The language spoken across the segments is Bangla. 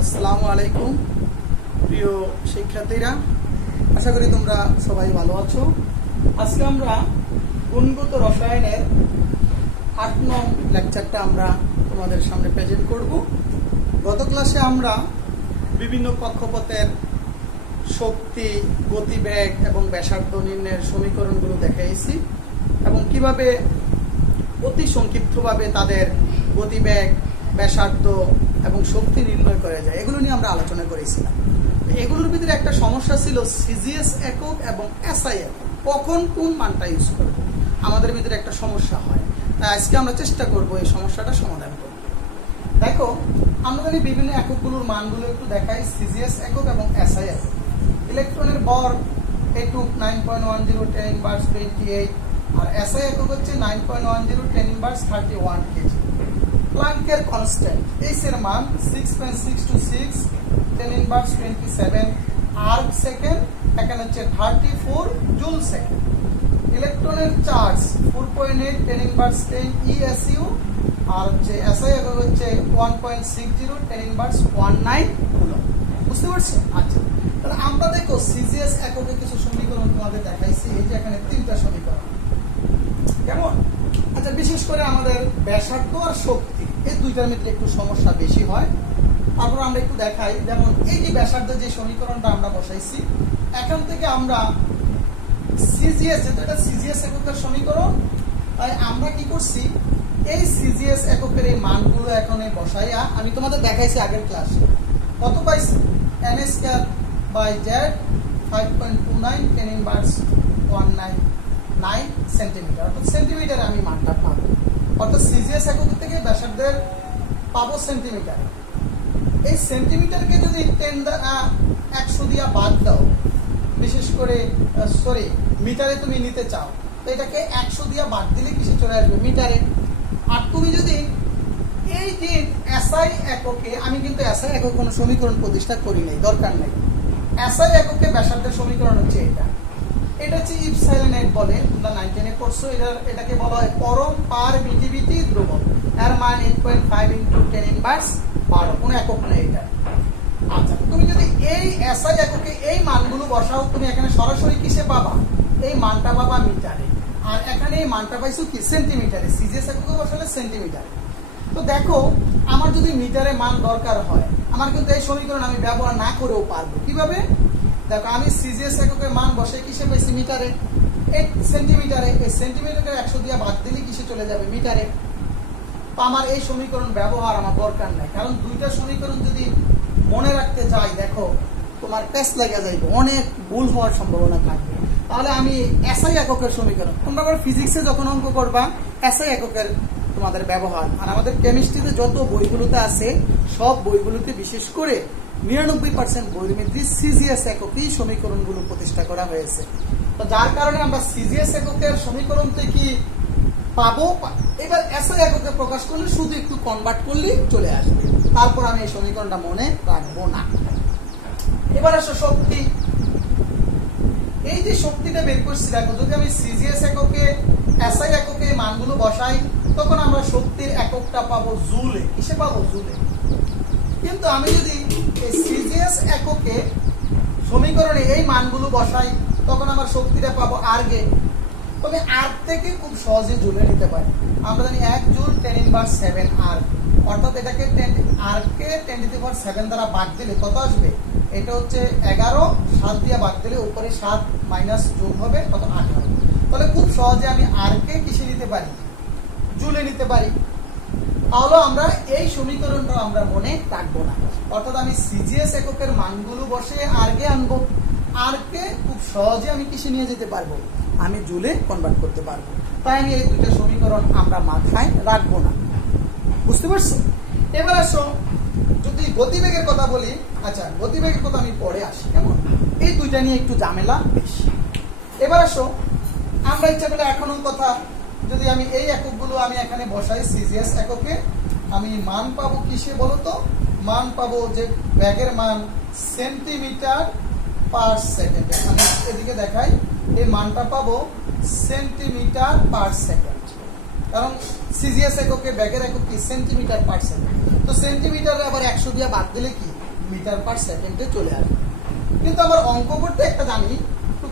আসসালামু আলাইকুম প্রিয় শিক্ষার্থীরা, আশা করি তোমরা সবাই ভালো আছো। আজকে আমরা গুণগত রসায়নের ৮ নং লেকচারটা আমরা তোমাদের সামনে প্রেজেন্ট করব। গত ক্লাসে আমরা বিভিন্ন কক্ষপথের শক্তি, গতিবেগ এবং ব্যাসার্ধ নির্ণয়ের সমীকরণগুলো দেখাইছি এবং কিভাবে অতি সংক্ষিপ্তভাবে তাদের গতিবেগ, ব্যাসার্ধ এবং শক্তি নির্ণয় করা যায়, এগুলো নিয়ে আমরা আলোচনা করেছিলাম। এগুলোর ভিতরে একটা সমস্যা ছিল সিজিএস একক এবং এসআই একক, কখন কোন মানটা ইউজ করব, আমাদের ভিতরে একটা সমস্যা হয়। তাই আজকে আমরা চেষ্টা করব এই সমস্যাটা সমাধান করতে। দেখো, আমরা যদি বিভিন্ন এককগুলোর মানগুলো একটু দেখাই, সিজিএস একক এবং এসআই একক। ইলেকট্রনের ভর এটুক 9.10 10 ইনভার্স 28, আর এসআই একক হচ্ছে 9.10 10 ইনভার্স 31 কেজি। প্লাঙ্কের কনস্ট্যান্ট এইচ এর মান 6.626 10 ইনভার্স 27 আর্ক সেকেন্ড, এখানে হচ্ছে 34 জুল সেকেন্ড। ইলেকট্রনের চার্জ 4.8 10 ইনভার্স 10 ইএসইউ, আর হচ্ছে এসআই একক হচ্ছে 1.60 10 ইনভার্স 19 কুলম্ব। বুঝতে পারছো? আচ্ছা, তাহলে আমরা দেখো সিজিএস এককে কিছু সমীকরণ তোমাদের দেখাইছি। এই যে এখানে 3টা সমীকরণ, কেমন? আচ্ছা, বিশেষ করে আমাদের ব্যাসার্ধ আর শক্তি এই দুইটার মধ্যে একটু সমস্যা বেশি হয়। তারপর আমরা একটু দেখাই, যেমন এই যে ব্যাসার্ধ যে সমীকরণটা আমরা বসাইছি, এখান থেকে আমরা সিজিএস, যেটা এটা সিজিএস এককের সমীকরণ, তাই আমরা কি করছি, এই সিজিএস এককের এই মানগুলো এখানে বসাইয়া আমি তোমাদের দেখাইছি আগের ক্লাসে। কত পাইছি? n square by z 5.29 10 inverse 199 centimetre, অর্থাৎ সেন্টিমিটারে আমি মানটা পাবো। অর্থাৎ সিজিএস একক থেকে ব্যাসার্ধের পাবো সেন্টিমিটার। এই সেন্টিমিটারকে যদি 100 দিয়া বাদ দাও, বিশেষ করে মিটারে তুমি নিতে চাও, তো এটাকে 100 দিয়া বাদ দিলে কিসে চলে আসবে? মিটারে। আর তুমি যদি এই যে এসআই এককে, আমি কিন্তু এসআই একক কোনো সমীকরণ প্রতিষ্ঠা করি নাই, দরকার নেই। এসআই এককে ব্যাসার্ধের সমীকরণ হচ্ছে এটা হচ্ছে ইপসাইলন এক বলে, তোমরা 9 পড়ছো। এটাকে বলা হয় পরম পারমিটিভিটি ধ্রুবক, এর মান 8.5 × 10 ইনভার্স 12, কোনো একক নেই এটা। আচ্ছা, তুমি যদি এই এসআই এককে এই মানগুলো বসাও, তুমি এখানে সরাসরি কিসে পাবা? এই মানটা পাবা মিটারে, আর এখানে এই মানটা পাইছো কি? সেন্টিমিটারে। সিজিএস এককে বসালে সেন্টিমিটারে। তো দেখো, আমার যদি মিটারে মান দরকার হয়, আমার কিন্তু এই সমীকরণ আমি ব্যবহার না করেও পারবো। কিভাবে? দেখো, আমি সিজিএস এককের মান বসে কিসে পাইছি? মিটারে। এই সেন্টিমিটারে, এই সেন্টিমিটারকে 100 দিয়ে ভাগ দিলে কিসে চলে যাবে? মিটারে। তো আমার এই সমীকরণ ব্যবহার আমার দরকার নাই, কারণ দুইটা সমীকরণ যদি মনে রাখতে যাই, দেখো তোমার পেস লেগে যাইবে, অনেক ভুল হওয়ার সম্ভাবনা থাকবে। তাহলে আমি এসআই এককের সমীকরণ, তোমরা আবার ফিজিক্সে যখন অঙ্ক করবা এসআই এককের তোমাদের ব্যবহার, আর আমাদের কেমিস্ট্রিতে যত বইগুলোতে আছে সব বইগুলোতে বিশেষ করে 99% বইয়ের মধ্যে সিজিএস এককেই সমীকরণগুলো প্রতিষ্ঠা করা হয়েছে। তো যার কারণে আমরা সিজিএস এককের সমীকরণ থেকে পাবো। এবার এসআই এককে প্রকাশ করলে শুধু একটু কনভার্ট করলেই চলে আসবে, তারপর আমি এই সমীকরণটা মনে রাখবো না। এবার আসো শক্তি। এই যে শক্তিটা বের করছি, দেখো, যদি আমি সিজিএস এককে এসআই এককে মানগুলো বসাই, তখন আমরা শক্তির এককটা পাবো জুলে। কিসে পাবো? জুলে। কিন্তু আমি যদি এই সিজিএস এককে সমীকরণে এই মানগুলো বসাই, তখন আমার শক্তিটা পাবো আর্গে। তবে আর্গ থেকে খুব সহজে জুলে নিতে পারি। আমরা জানি 1 জুল 10 ইনভার্স 7 আর্গ, অর্থাৎ এটাকে আর্গকে 10⁻7 দ্বারা ভাগ দিলে কত আসবে? এটা হচ্ছে 11, 7 দিয়ে ভাগ দিলে উপরে 7 মাইনাস যোগ হবে, কত? 18। তাহলে খুব সহজে আমি আর্গকে কিসে নিতে পারি? জুলে নিতে পারি। তাহলে আমরা এই সমীকরণটা আমরা মনে রাখবো না, অর্থাৎ আমি সিজিএস এককের মানগুলো বসে আর্গে আনবো। আর্গকে খুব সহজে আমি কিসে নিয়ে যেতে পারবো? আমি জুলে কনভার্ট করতে পারবো। তাই আমি এই দুইটা সমীকরণ আমরা মাথায় রাখবো না। বুঝতে পারছো? এবার আসো, যদি গতিবেগের কথা বলি, আচ্ছা গতিবেগের কথা আমি পরে আসি, কেমন? এই দুইটা নিয়ে একটু ঝামেলা বেশি। এবার আসো, আমরা ইচ্ছা করলে এখনো কথা, যদি আমি এই এককগুলো আমি এখানে বসাই সিজিএস এককে, আমি মান পাবো কিসে বলো তো? মান পাবো যে ব্যাগের মান সেন্টিমিটার পার সেকেন্ড। আমি এদিকে দেখাই, এই মানটা পাবো সেন্টিমিটার পার সেকেন্ড, কারণ সিজিএস এককে ব্যাগের একক কি? Centimetre per second. তো সেন্টিমিটারে আবার 100 দিয়ে ভাগ দিলে কি? মিটার পার সেকেন্ডে চলে আসবে। কিন্তু আমার অঙ্ক করতে একটা জানি, একটু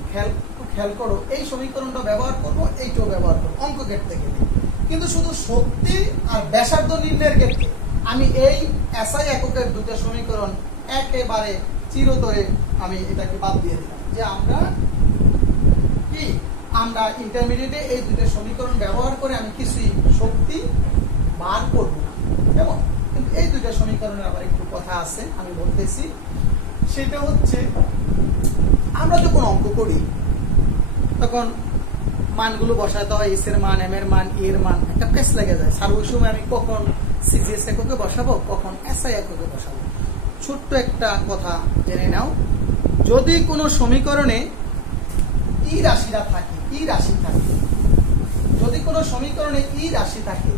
খেয়াল করো, এই সমীকরণটা ব্যবহার করব, এইটাও ব্যবহার করবো অঙ্ক করতে গেলে। কিন্তু শুধু শক্তি আর ব্যাসার্ধ নির্ণয়ের ক্ষেত্রে আমি এই এসআই এককের দুটো সমীকরণ একেবারে চিরতরে আমি এটাকে বাদ দিয়ে দিলাম, যে আমরা ইন্টারমিডিয়েটে এই দুটো সমীকরণ ব্যবহার করে আমি কিছুই শক্তি বার করব না। কেমন? কিন্তু এই দুটো সমীকরণের আবার একটু কথা আছে, আমি বলতেছি। সেটা হচ্ছে, আমরা যখন অঙ্ক করি তখন মানগুলো বসাতে হয়, এস এর মান, এম এর মান, ই এর মান, একটা পেস লেগে যায়। স্যার ওই সময় আমি কখন সিজিএস এককে বসাবো, কখন এসআই এককে বসাবো। ছোট্ট একটা কথা জেনে নাও, যদি কোনো সমীকরণে ই রাশিটা থাকে, যদি কোনো সমীকরণে ই রাশি থাকে,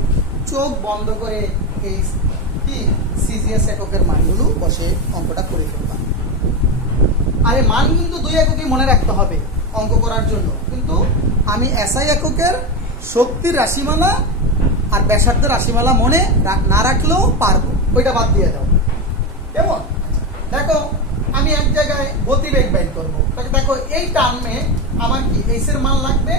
চোখ বন্ধ করে এই সিজিএস এককের মানগুলো বসে অঙ্কটা করে ফেলতাম। আর এই মান কিন্তু 2 এককে মনে রাখতে হবে অঙ্ক করার জন্য। কিন্তু আমি এসআই এককের শক্তির রাশিমালা আর ব্যাসার্ধের রাশিমালা মনে না রাখলেও পারবো, ওইটা বাদ দিয়ে দাও। কেমন? দেখো, আমি এক জায়গায় গতিবেগ বের করবো। দেখো, এই টার্মে আমার কি এস এর মান লাগবে,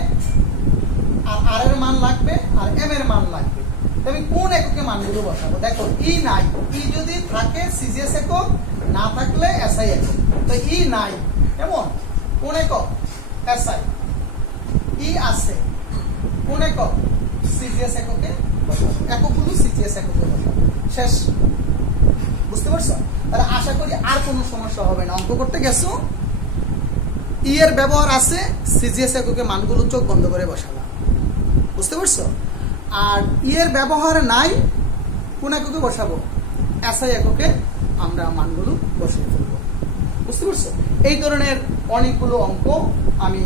আর আর এর মান লাগবে, আর এম এর মান লাগবে। আমি কোন এককে মানগুলো বসাবো? দেখো, ই নাই, ই যদি থাকে সিজিএস একক, না থাকলে এসআই একক। তো ই নাই, কেমন? কোন একক? এসআই। ই আছে, কোন একক? সিজিএস এককে বসাবো। এককগুলো সিজিএস এককে বসাবো। শেষ। বুঝতে পারছো? তাহলে আশা করি আর কোনো সমস্যা হবে না। অঙ্ক করতে গেছো, ই এর ব্যবহার আছে, সিজিএস এককে মানগুলো চোখ বন্ধ করে বসাবা। বুঝতে পারছো? আর ই এর ব্যবহার নাই, কোন এককে বসাবো? এসআই এককে আমরা মানগুলো বসিয়ে ফেলবো। বুঝতে পারছো? এই ধরনের অনেকগুলো অঙ্ক আমি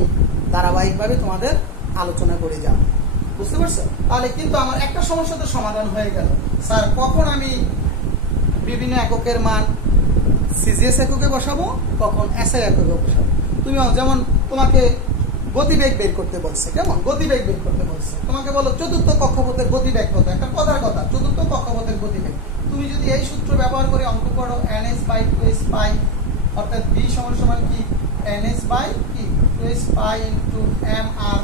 ধারাবাহিকভাবে তোমাদের আলোচনা করে যাব। বুঝতে পারছো? তাহলে কিন্তু আমার একটা সমস্যা তো সমাধান হয়ে গেল। স্যার, কখন আমি বিভিন্ন এককের মান সিজিএস এককে বসাবো, কখন এসআই এককে বসাবো? তুমি যেমন তোমাকে গতিবেগ বের করতে বলছে, কেমন? গতিবেগ বের করতে বলছে, তোমাকে বলো চতুর্থ কক্ষপথের গতিবেগ কত, একটা কথার কথা, চতুর্থ কক্ষপথের গতিবেগ। তুমি যদি এই সূত্র ব্যবহার করে অঙ্ক করো, ns বাই 2s পাই, অর্থাৎ v সমান কি ns বাই কি 2s পাই ইনটু mr।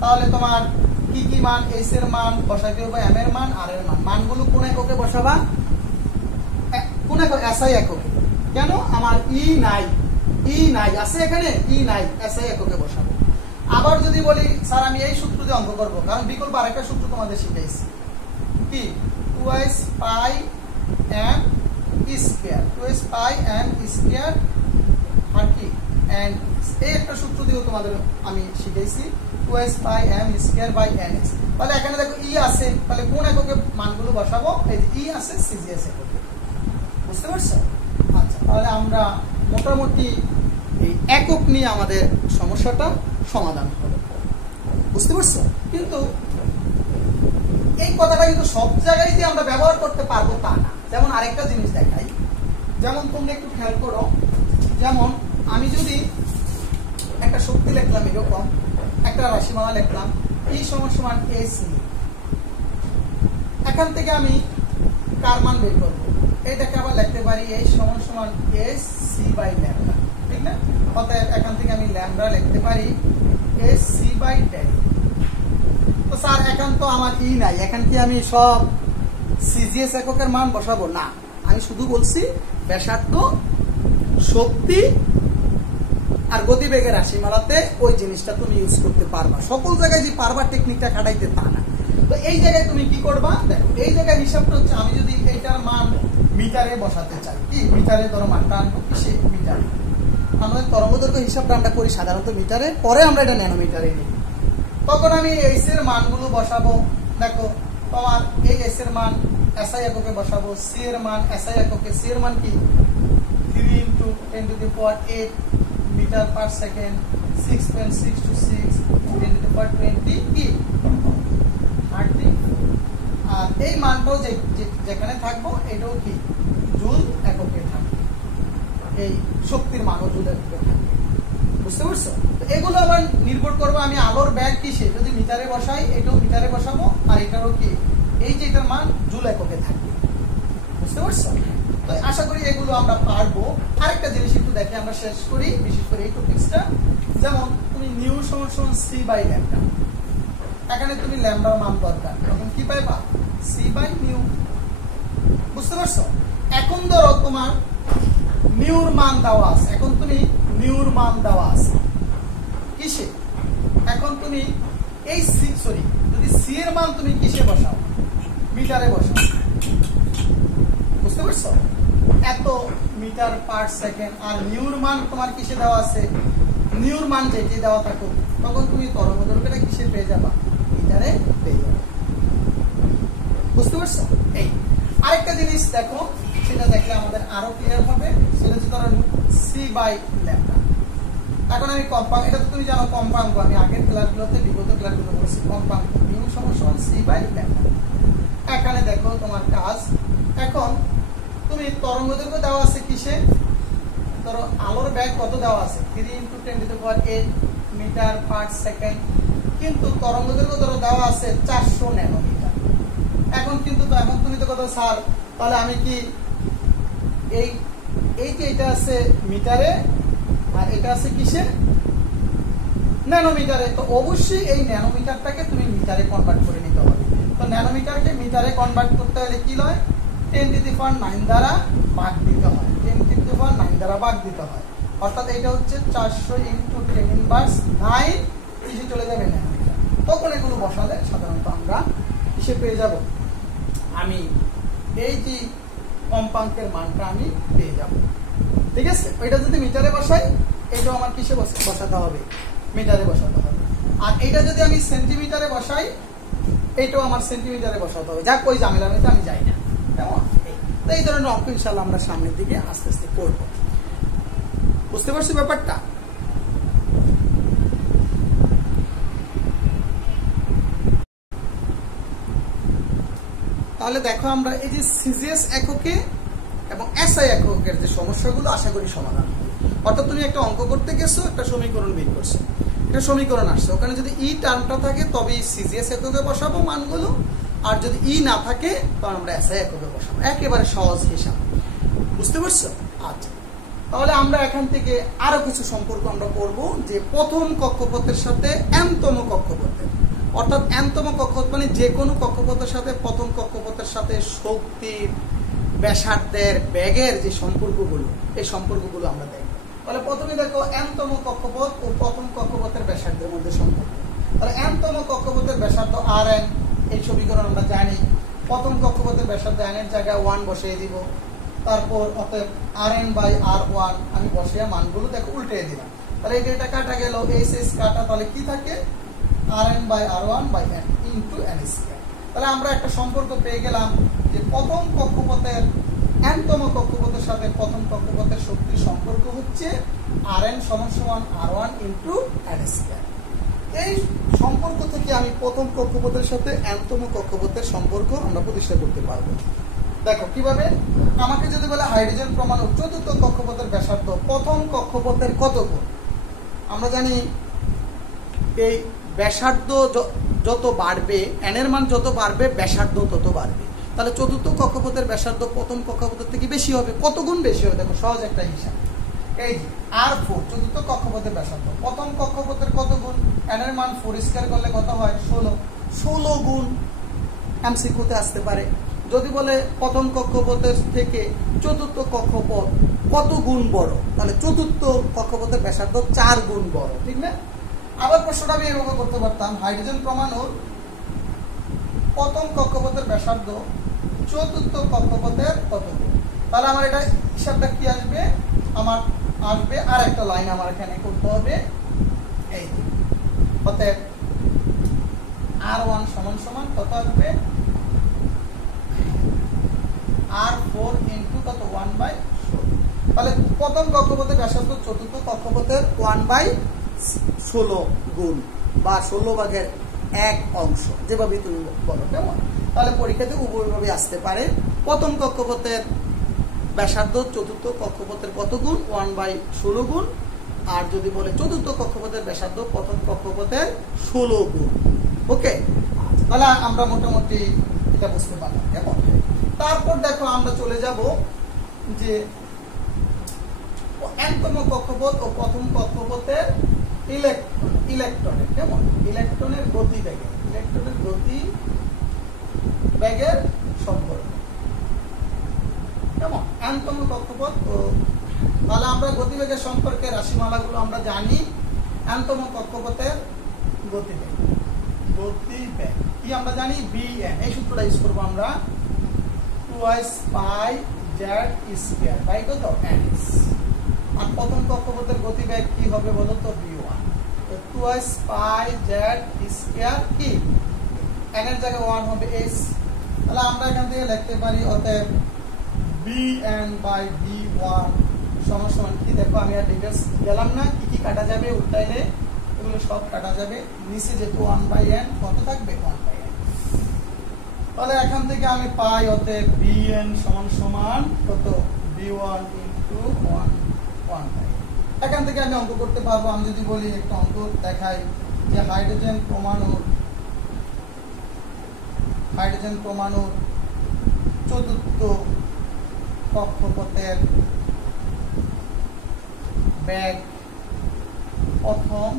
তাহলে তোমার কি কি মান? s এর মান বসাইতে হবে, m এর মান, r এর মান। মানগুলো কোন এককে বসাবা? কোন একক? এসআই এককে। কেন? আমার ই নাই, আছে এখানে, ই নাই, এসআই এককে বসাবো। আবার যদি বলি স্যার আমি এই সূত্র দিয়ে অঙ্ক করবো, কারণ বিকল্প আরেকটা সূত্র তোমাদের শিখাইছি, কি 2s pi m square, 2s pi m square, আর কি এন্ড এই একটা সূত্র দিয়েও তোমাদের আমি শিখাইছি, 2s pi m square by ns। তাহলে এখানে দেখো ই আছে, তাহলে কোন এককে মানগুলো বসাবো? এই যে ই আছে, সিজিএস এককে। বুঝতে পারছো? আচ্ছা, তাহলে আমরা মোটামুটি এই একক নিয়ে আমাদের সমস্যাটা সমাধান হলো। বুঝতে পারছো? কিন্তু এই কথাটা কিন্তু সব জায়গায় যে আমরা ব্যবহার করতে পারবো তা না। যেমন আরেকটা জিনিস দেখাই, যেমন তোমরা একটু খেয়াল করো, যেমন আমি যদি একটা শক্তি লিখলাম, এরকম একটা রাশিমালা লিখলাম, ই সমান এসি, এখান থেকে আমি কার মান বের করবো? এটাকে আবার লিখতে পারি এই সমান এস সি বাই ল্যামডা, ঠিক না? অতএব এখান থেকে আমি ল্যামডা লিখতে পারি এস সি বাই ডেল। তো স্যার, এখন তো আমার ই নাই, এখন কি আমি সব সিজিএস এককের মান বসাবো? না, আমি শুধু বলছি ব্যাসার্ধ, শক্তি আর গতিবেগের রাশিমালাতে ওই জিনিসটা তুমি ইউজ করতে পারবা। সকল জায়গায় যে পারবা টেকনিকটা খাটাইতে তা না। তো এই জায়গায় তুমি কি করবা? দেখো, এই জায়গায় হিসাবটা হচ্ছে, আমি যদি এইটার মান মিটারে বসাতে চাই, কি মিটারে ধরো মানটা আনবো, কিসে? মিটারে। আমাদের তরঙ্গদৈর্ঘ্য হিসাবটা আমরা করি সাধারণত মিটারে, পরে আমরা এটা ন্যানোমিটারে নিই। তখন আমি এস এর মানগুলো বসাবো। দেখো, তোমার এই এস এর মান এসআই এককে বসাবো, সি এর মান এসআই এককে, সি এর মান কি 3 into 10 to the power 8 metre per second, 6.626 10 to the power 20 কি 30। আর এই মানটাও যেখানে থাকবো এটাও কি জুল এককে থাকবে, এই শক্তির মানও জুল এককে থাকবে। বুঝতে পারছো? তো এগুলো আবার নির্ভর করবো আমি আলোর ব্যাগ কিসে, যদি মিটারে বসাই এটাও মিটারে বসাবো, আর এটারও কি এই যে এটার মান জুল এককে থাকবে। বুঝতে পারছো? তো আশা করি এগুলো আমরা পারবো। আরেকটা জিনিস একটু দেখে আমরা শেষ করি, বিশেষ করে এই টপিকসটা। যেমন তুমি নিউ সমান সি বাই ল্যামডা, এখানে তুমি ল্যামডার মান দরকার, তখন কি পাইবা সি বাই নিউ। বুঝতে পারছো? এখন ধরো তোমার নিউর মান দেওয়া আছে, এখন তুমি নিউর মান দেওয়া আছে কিসে, এখন তুমি এই যদি সি এর মান তুমি কিসে বসাও, মিটারে বসাও। বুঝতে পারছো? এত মিটার পার সেকেন্ড। আর নিউর মান তোমার কিসে দেওয়া আছে, নিউর মান যেটি দেওয়া থাকুক, তখন তুমি তরঙ্গদৈর্ঘ্যটা কিসে পেয়ে যাবা, মিটারে পেয়ে যাবে। বুঝতে পারছো? এই আরেকটা জিনিস দেখো, সেটা দেখলে আমাদের আরো ক্লিয়ার হবে। সেটা হচ্ছে ধরো সি বাই ল্যামডা। এখন আমি কম্পাঙ্ক, এটা তো তুমি জানো কম্পাঙ্ক, আমি আগের ক্লাসগুলোতে বিগত ক্লাসগুলো বলছি কম্পাঙ্ক নিউ সমান সি বাই ল্যামডা। এখানে দেখো তোমার কাজ, এখন তুমি তরঙ্গদৈর্ঘ্য দেওয়া আছে কিসে, ধরো আলোর বেগ কত দেওয়া আছে 3 × 10⁸ মিটার পার সেকেন্ড, কিন্তু তরঙ্গদৈর্ঘ্য ধরো দেওয়া আছে 400 ন্যানোমিটার। এখন তুমি তো কথা স্যার, তাহলে আমি কি এই যে এটা আছে মিটারে আর এটা আছে কিসে, ন্যানোমিটারে। তো অবশ্যই এই ন্যানোমিটারটাকে তুমি মিটারে কনভার্ট করে নিতে হবে। তো ন্যানোমিটারকে মিটারে কনভার্ট করতে হলে কি হয়, 10⁹ দ্বারা ভাগ দিতে হয়, 10⁹ দ্বারা ভাগ দিতে হয়। অর্থাৎ এটা হচ্ছে 400 × 10⁹9 কিসে চলে যাবে, ন্যানোমিটার। তখন এগুলো বসালে সাধারণত আমরা কিসে পেয়ে যাব, আমি এই যে কম্পাঙ্কের মানটা আমি পেয়ে যাব। ঠিক আছে? ওইটা যদি মিটারে বসাই, এটাও আমার কিসে বসাতে হবে, মিটারে বসাতে হবে। আর এটা যদি আমি সেন্টিমিটারে বসাই, এটাও আমার সেন্টিমিটারে বসাতে হবে। যাক, ওই ঝামেলার মধ্যে আমি যাই না। কেমন? তো এই ধরনের অঙ্ক ইনশাআল্লাহ আমরা সামনের দিকে আস্তে আস্তে করব। বুঝতে পারছি ব্যাপারটা? তাহলে দেখো আমরা এই যে সিজিএস এককে এবং এসআই এককের যে সমস্যাগুলো আশা করি সমাধান হবে। অর্থাৎ তুমি একটা অঙ্ক করতে গেছো, একটা সমীকরণ বের করছো, এটা সমীকরণ আসছে, ওখানে যদি ই টার্মটা থাকে তবে সিজিএস এককে বসাবো মানগুলো, আর যদি ই না থাকে তখন আমরা এসআই এককে বসাবো। একেবারে সহজ হিসাব। বুঝতে পারছো? আচ্ছা, তাহলে আমরা এখান থেকে আরো কিছু সম্পর্ক আমরা করব, যে প্রথম কক্ষপথের সাথে এমতম কক্ষপথের, অর্থাৎ এমতম কক্ষপথ মানে যে কোনো কক্ষপথের সাথে প্রথম কক্ষপথের সাথে শক্তির, ব্যাসার্ধের, বেগের যে সম্পর্কগুলো, এই সম্পর্কগুলো আমরা দেখব। তাহলে প্রথমে দেখো এমতম কক্ষপথ ও প্রথম কক্ষপথের ব্যাসার্ধের মধ্যে সম্পর্ক। তাহলে এমতম কক্ষপথের ব্যাসার্ধ Rn, এই সমীকরণ আমরা জানি। প্রথম কক্ষপথের ব্যাসার্ধ n এর জায়গায় 1 বসিয়ে দিব। তারপর অতএব Rn/r1 আমি বসিয়ে মানগুলো দেখো উল্টে দিলাম। তাহলে এটা কাটা গেল, s কাটা, তাহলে কি থাকে Rn/r1/n × n²। তাহলে আমরা একটা সম্পর্ক পেয়ে গেলাম যে প্রথম কক্ষপথের এনতম কক্ষপথের সাথে প্রথম কক্ষপথের শক্তির সম্পর্ক হচ্ছে Rn = r1 × n²। এই সম্পর্ক থেকে আমি প্রথম কক্ষপথের সাথে এনতম কক্ষপথের সম্পর্ক আমরা প্রতিষ্ঠা করতে পারবো। দেখো কিভাবে, আমাকে যদি বলে হাইড্রোজেন পরমাণু চতুর্থ কক্ষপথের ব্যাসার্ধ প্রথম কক্ষপথের কত গুণ, আমরা জানি এই ব্যাসার্ধ যত বাড়বে, n এর মান যত বাড়বে, ব্যাসার্ধ তত বাড়বে। তাহলে চতুর্থ কক্ষপথের ব্যাসার্ধ প্রথম কক্ষপথের থেকে বেশি হবে। কত গুণ বেশি হবে? দেখো সহজ একটা হিসাব, এই যে R4 চতুর্থ কক্ষপথের ব্যাসার্ধ প্রথম কক্ষপথের কত গুণ, n এর মান 4² করলে কত হয় 16 গুণ। এমসিকিউতে আসতে পারে। যদি বলে প্রথম কক্ষপথের থেকে চতুর্থ কক্ষপথ কত গুণ বড়, তাহলে চতুর্থ কক্ষপথের ব্যাসার্ধ 4 গুণ বড়, ঠিক না? আবার প্রশ্নটা আমি এভাবে করতে পারতাম, হাইড্রোজেন পরমাণুর প্রথম কক্ষপথের ব্যাসার্ধ চতুর্থ কক্ষপথের কত গুণ। তাহলে আমার এটা হিসাবটা কি আসবে, আমার আসবে আর একটা লাইন আমার এখানে করতে হবে, এই অতএব R1 = কত আসবে, R4 × কত 1/16। তাহলে প্রথম কক্ষপথের ব্যাসার্ধ চতুর্থ কক্ষপথের 1/16 গুণ বা 16/1 যেভাবে তুমি বলো, কেমন? তাহলে পরীক্ষাতে উভয়ভাবে আসতে পারে। প্রথম কক্ষপথের ব্যাসার্ধ চতুর্থ কক্ষপথের কত গুণ, 1/16 গুণ। আর যদি বলে চতুর্থ কক্ষপথের ব্যাসার্ধ প্রথম কক্ষপথের 16 গুণ। ওকে, তাহলে আমরা মোটামুটি এটা বুঝতে পারলাম। কেমন? তারপর দেখো আমরা চলে যাব যে nতম কক্ষপথ ও প্রথম কক্ষপথের ইলেকট্রনের কেমন ইলেকট্রনের গতিবেগের সম্পর্ক কেমন nতম কক্ষপথ ও তাহলে আমরা গতিবেগের সম্পর্কে রাশিমালাগুলো আমরা জানি nতম কক্ষপথের গতিবেগ কি আমরা জানি bn এই সূত্রটা ইউজ করব আমরা 2s pi z square by কত n আর প্রথম কক্ষপথের গতিবেগ কি হবে বলো তো v1 তো 2s পাই z স্কয়ার কি n এর জায়গায় 1 হবে s তাহলে আমরা এখান থেকে লিখতে পারি অতএব bn বাই v1 সমান কি দেখো আমি আর ডিটেইলস গেলাম না কি কি কাটা যাবে উল্টাইলে এগুলো সব কাটা যাবে নিচে যেহেতু 1/n কত থাকবে 1/n তাহলে এখান থেকে আমি পাই অতএব bn সমান কত v1 * 1/n এখান থেকে আমি অঙ্ক করতে পারবো আমি যদি বলি একটা অঙ্ক দেখাই যে হাইড্রোজেন পরমাণুর চতুর্থ কক্ষপথের বেগ প্রথম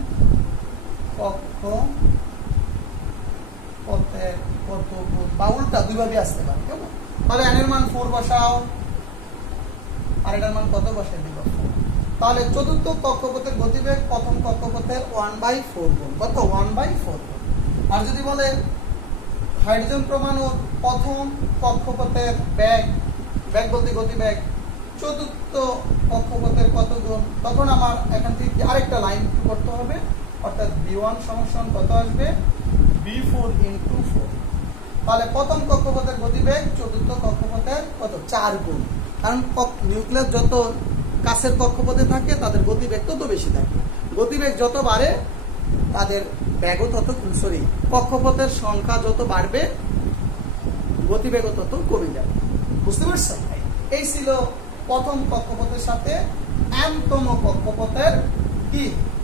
কক্ষপথের কত গুণ বা উল্টা দুইভাবে আসতে পারে কেমন তাহলে n এর মান 4 বসাও আর এটার মান কত বসাই দিব তাহলে চতুর্থ কক্ষপথের গতিবেগ প্রথম কক্ষপথের 1/4 গুণ কত 1/4 গুণ আর যদি বলে হাইড্রোজেন পরমাণুর প্রথম কক্ষপথের বেগ বলতে গতিবেগ চতুর্থ কক্ষপথের কত গুণ তখন আমার এখান থেকে আরেকটা লাইন করতে হবে অর্থাৎ v1 সমান কত আসবে v4 * 4 তাহলে প্রথম কক্ষপথের গতিবেগ চতুর্থ কক্ষপথের কত 4 গুণ কারণ নিউক্লিয়াস যত কাছের কক্ষপথে থাকে তাদের গতিবেগ তত বেশি থাকে গতিবেগ যত বাড়ে তাদের বেগও তত কক্ষপথের সংখ্যা যত বাড়বে গতিবেগও তত কমে যাবে বুঝতে পারছো এই ছিল প্রথম কক্ষপথের সাথে nতম কক্ষপথের কি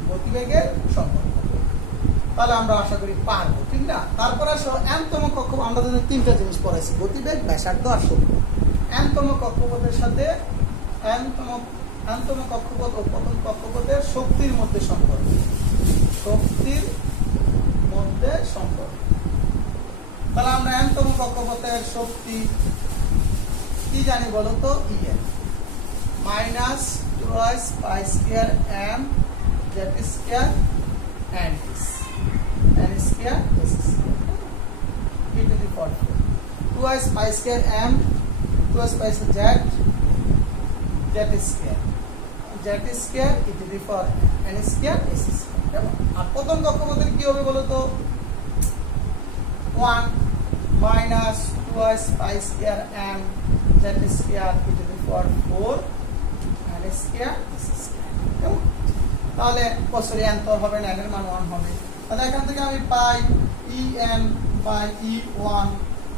গতিবেগের সম্পর্ক তাহলে আমরা আশা করি পারবো ঠিক না তারপর আসো nতম কক্ষপথ আমরা যদি তিনটা জিনিস পড়াইছি গতিবেগ ব্যাসার্ধ আর শক্তি nতম কক্ষপথের সাথে nতম কক্ষপথ ও প্রথম কক্ষপথের শক্তির মধ্যে সম্পর্ক তাহলে আমরা nতম কক্ষপথের শক্তি কি জানি বলো তো En -2s pi square m z square n square s square e to the power 2s pi square m 2s pi square z square e to the power n square s square আর প্রথম কক্ষপথের কি হবে বলো তো 1 -2s pi square m z square e to the power 4 n square s square তাহলে সরি n তো হবে না n এর মান 1 হবে তাহলে এখান থেকে আমি পাই en বাই e1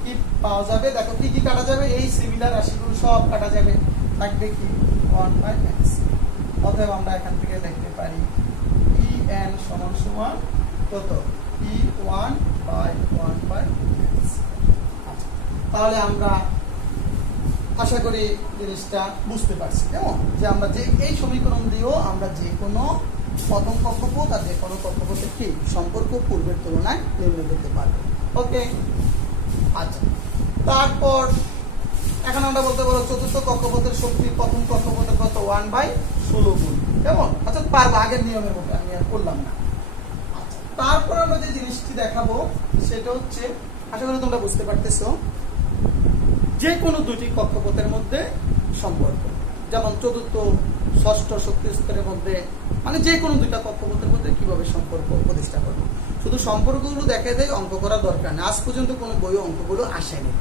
কি পাওয়া যাবে দেখো কি কি কাটা যাবে এই সিমিলার রাশিগুলো সব কাটা যাবে থাকবে কি 1/x অতএব আমরা এখান থেকে লিখতে পারি en সমান কত e1 বাই 1/x তাহলে আমরা আশা করি জিনিসটা বুঝতে পারছি কেমন যে আমরা যে এই সমীকরণ দিয়েও আমরা যে কোনো প্রথম কক্ষপথ আর যে কোনো কক্ষপথের কি সম্পর্ক পূর্বের তুলনায় নির্ণয় করতে পারবো ওকে আচ্ছা তারপর এখন আমরা বলতে পারবো চতুর্থ কক্ষপথের শক্তি প্রথম কক্ষপথের কত 1/16 গুণ কেমন আচ্ছা পারবো আগের নিয়মের মতো আমি আর করলাম না আচ্ছা তারপর আমরা যে জিনিসটি দেখাবো সেটা হচ্ছে আশা করি তোমরা বুঝতে পারতেছো যে কোনো দুটি কক্ষপথের মধ্যে সম্পর্ক যেমন চতুর্থ ষষ্ঠ শক্তি স্তরের মধ্যে মানে যে কোনো দুইটা কক্ষপথের মধ্যে কিভাবে সম্পর্ক প্রতিষ্ঠা করবো শুধু সম্পর্কগুলো দেখে দেয় অঙ্ক করার দরকার নেই আজ পর্যন্ত কোনো বই অঙ্কগুলো আসেনি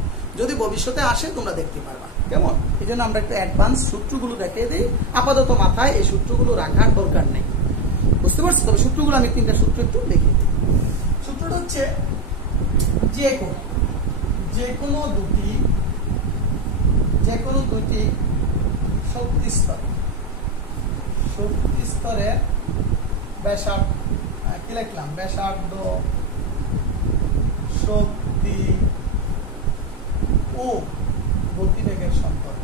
যদি ভবিষ্যতে আসে তোমরা দেখতে পারবা কেমন এই জন্য আমরা একটু অ্যাডভান্স সূত্রগুলো দেখিয়ে দিই আপাতত মাথায় এই সূত্রগুলো রাখার দরকার নেই বুঝতে পারছো তবে সূত্রগুলো আমি তিনটা সূত্র একটু দেখিয়ে দিই সূত্রটা হচ্ছে যে কোনো দুটি শক্তি স্তরের ব্যাসার্ধ কি লিখলাম ব্যাসার্ধ শক্তি ও গতিবেগের সম্পর্ক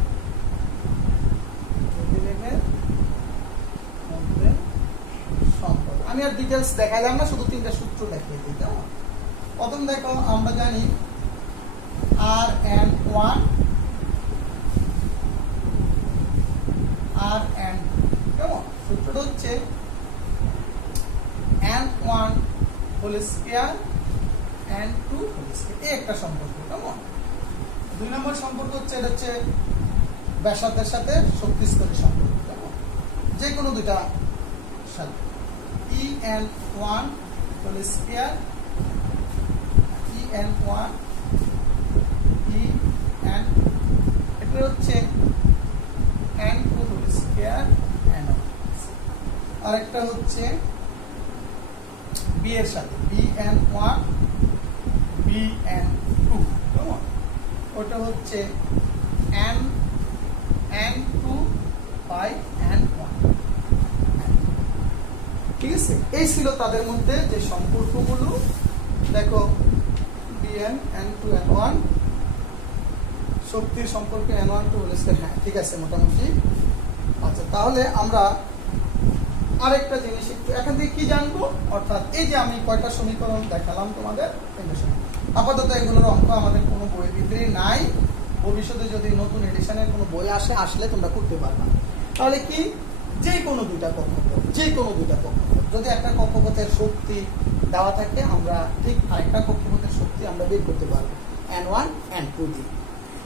আমি আর ডিটেলস দেখাইলাম না, শুধু তিনটা সূত্র দেখিয়ে দিই। কেমন? প্রথম দেখো আমরা জানি Rn1 Rn, কেমন? সূত্রটা হচ্ছে n1 whole square n2 whole square, এই একটা সম্পর্ক। কেমন? 2 নম্বর সম্পর্ক হচ্ছে এটা হচ্ছে ব্যাসার্ধের সাথে শক্তি স্তরের সম্পর্ক। কেমন? যে কোনো দুইটা সাথে En1 whole square En1 En, এটা হচ্ছে n2 হোল স্কয়ার n1, আরেকটা হচ্ছে b এর সাথে bn1 bn2। কেমন? ওটা হচ্ছে n2 বাই n1। ঠিক আছে, এই ছিল তাদের মধ্যে যে সম্পর্কগুলো। দেখো bn n2 n1 শক্তির সম্পর্ক n1 টু হোল স্কয়ার। হ্যাঁ ঠিক আছে মোটামুটি। আচ্ছা, তাহলে আমরা আরেকটা জিনিস একটু এখান থেকে কি জানবো, অর্থাৎ এই যে আমি কয়টা সমীকরণ দেখালাম তোমাদের, আপাতত এগুলোর অঙ্ক আমাদের কোনো বইয়ের ভিতরে নাই। ভবিষ্যতে যদি নতুন এডিশনের কোনো বই আসলে তোমরা করতে পারবে। তাহলে কি, যে কোনো দুইটা কক্ষপথ, যে কোনো দুইটা কক্ষপথ, যদি একটা কক্ষপথের শক্তি দেওয়া থাকে আমরা ঠিক আরেকটা কক্ষপথের শক্তি আমরা বের করতে পারবো n1 n2 দিয়ে।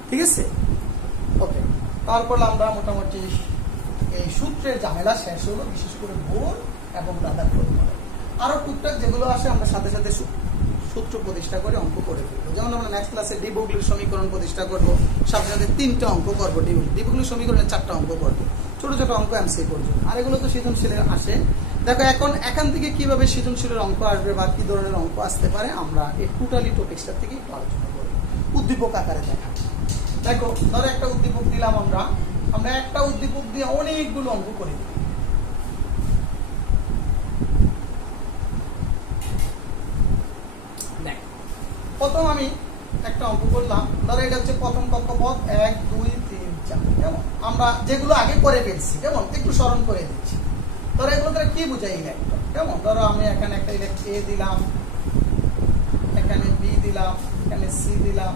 ঠিক আছে, ওকে। তারপর আমরা মোটামুটি এই সূত্রের ঝামেলা শেষ হলো, বিশেষ করে বোর এবং রাদারফোর্ড মডেল। আরো টুকটাক যেগুলো আসে আমরা সাথে সাথে সূত্র প্রতিষ্ঠা করে অঙ্ক করে ফেলবো। যেমন আমরা নেক্সট ক্লাসে ডি ব্রগলির সমীকরণ প্রতিষ্ঠা করব, সাথে সাথে 3টা অঙ্ক করবো, ডি ব্রগলির সমীকরণের 4টা অঙ্ক করবো, ছোট ছোট অঙ্ক এমসি করবো। আর এগুলো তো সৃজনশীলের আসে। দেখো এখান থেকে কিভাবে সৃজনশীলের অঙ্ক আসবে বা কি ধরনের অঙ্ক আসতে পারে আমরা এই টোটালি টপিক্সটা থেকে একটু আলোচনা করবো, উদ্দীপক আকারে দেখা। দেখো ধরো একটা উদ্দীপক দিলাম, আমরা একটা উদ্দীপক দিয়ে অনেকগুলো অঙ্ক করে দিই। প্রথম আমি একটা অঙ্ক করলাম, ধরো এটা হচ্ছে প্রথম কক্ষপথ 1 2 3 4। কেমন? আমরা যেগুলো আগে করে ফেলছি, কেমন একটু স্মরণ করে দিচ্ছি। ধরো এগুলো দ্বারা কি বোঝায় ইলেকট্রন। কেমন? ধরো আমি এখানে একটা ইলেকট্রন এ দিলাম, এখানে বি দিলাম, এখানে সি দিলাম,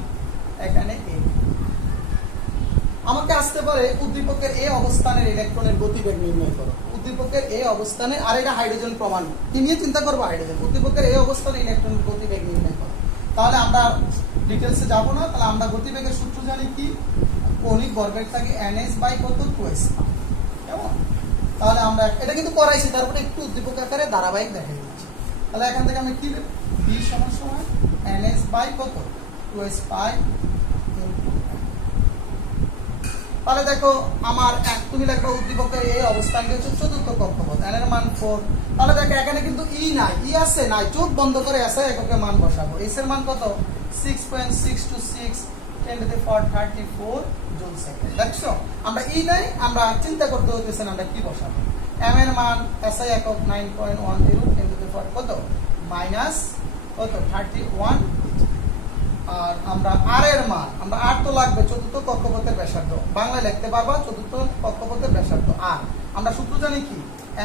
এখানে এ। আমাকে আসতে পারে উদ্দীপকের এ অবস্থানের ইলেকট্রনের গতিবেগ নির্ণয় করো। উদ্দীপকের এ অবস্থানে, আর এটা হাইড্রোজেন প্রমাণ কি নিয়ে চিন্তা করবো, হাইড্রোজেন। উদ্দীপকের এ অবস্থানে ইলেকট্রনের গতিবেগ নির্ণয় করো। তাহলে আমরা ডিটেলসে যাবো না, তাহলে আমরা গতিবেগের সূত্র জানি কি, কৌণিক ভরবেগ থাকে ns বাই কত 2s। কেমন? তাহলে আমরা এটা কিন্তু করাইছি, তারপরে একটু উদ্দীপক আকারে ধারাবাহিক দেখাই দিচ্ছি। তাহলে এখান থেকে আমি কি লিখব, b সমান সমান ns বাই কত 2s পাই। তাহলে দেখো আমার তুমি লিখবা উদ্দীপকের এই অবস্থানটি হচ্ছে চতুর্থ কক্ষপথ, n এর মান 4। তাহলে দেখো এখানে কিন্তু ই নাই, ই আছে নাই, চোখ বন্ধ করে এসে এককে মান বসাবো। এস এর মান কত 6.626 10 to the power 34 joule second. দেখছো আমরা ই নাই, আমরা চিন্তা করতে হইতেছে আমরা কি বসাবো। এম এর মান এসআই একক 9.10 10 to the power কত মাইনাস কত 31। আর আমরা আর এর মান, আমরা আর তো লাগবে চতুর্থ কক্ষপথের ব্যাসার্ধ, বাংলায় লিখতে পারবা চতুর্থ কক্ষপথের ব্যাসার্ধ আর। আমরা সূত্র জানি কি,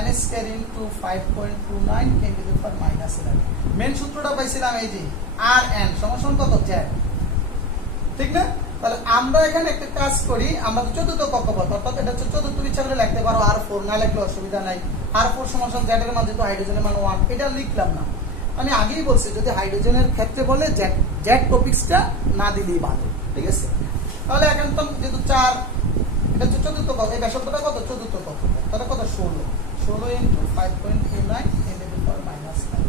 n square into 5.29 10 to the power minus 11। Main সূত্রটা পাইছিলাম এই যে আর n সমান কত z, ঠিক না? তাহলে আমরা এখানে একটা কাজ করি, আমরা তো চতুর্থ কক্ষপথ অর্থাৎ এটা হচ্ছে চতুর্থ, ইচ্ছা করে লিখতে পারো r4, না লিখলে অসুবিধা নাই। r4 সমান z এর মান যেহেতু হাইড্রোজেনের মান 1, এটা লিখলাম না। আমি আগেই বলছি যদি হাইড্রোজেনের ক্ষেত্রে বলে জ্যাক টপিক্সটা না দিলেই ভালো। ঠিক আছে, তাহলে এখন তো যেহেতু 4, এটা হচ্ছে চতুর্থ কক্ষ, এই ব্যাসার্ধটা কত চতুর্থ কক্ষ, তাহলে কত 16 into 5.29 10 to the power minus 9।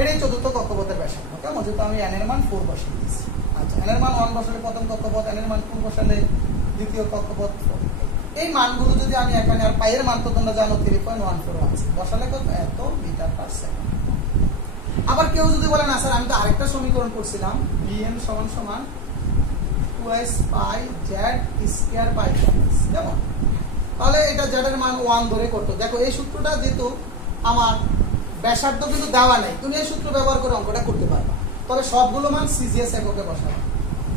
এটাই চতুর্থ কক্ষপথের ব্যাসার্ধ। কেমন? যেহেতু আমি n এর মান 4 বসিয়ে দিচ্ছি। আচ্ছা, n এর মান 1 বসালে প্রথম কক্ষপথ, n এর মান 2 বসালে দ্বিতীয় কক্ষপথ। এই মানগুলো যদি আমি এখানে, আর পাই এর মান তো তোমরা জানো 3.141 বসালে কত এত মিটার পার সেকেন্ড। আবার কেউ যদি বলে না স্যার আমি তো আরেকটা সমীকরণ করছিলাম, bm সমান সমান 2s pi z square by s। কেমন? তাহলে এটা z এর মান 1 ধরে করতে। দেখো এই সূত্রটা যেহেতু আমার ব্যাসার্ধ কিন্তু দেওয়া নেই, তুমি এই সূত্র ব্যবহার করে অঙ্কটা করতে পারবা। তবে সবগুলো মান সিজিএস এককে বসাবো।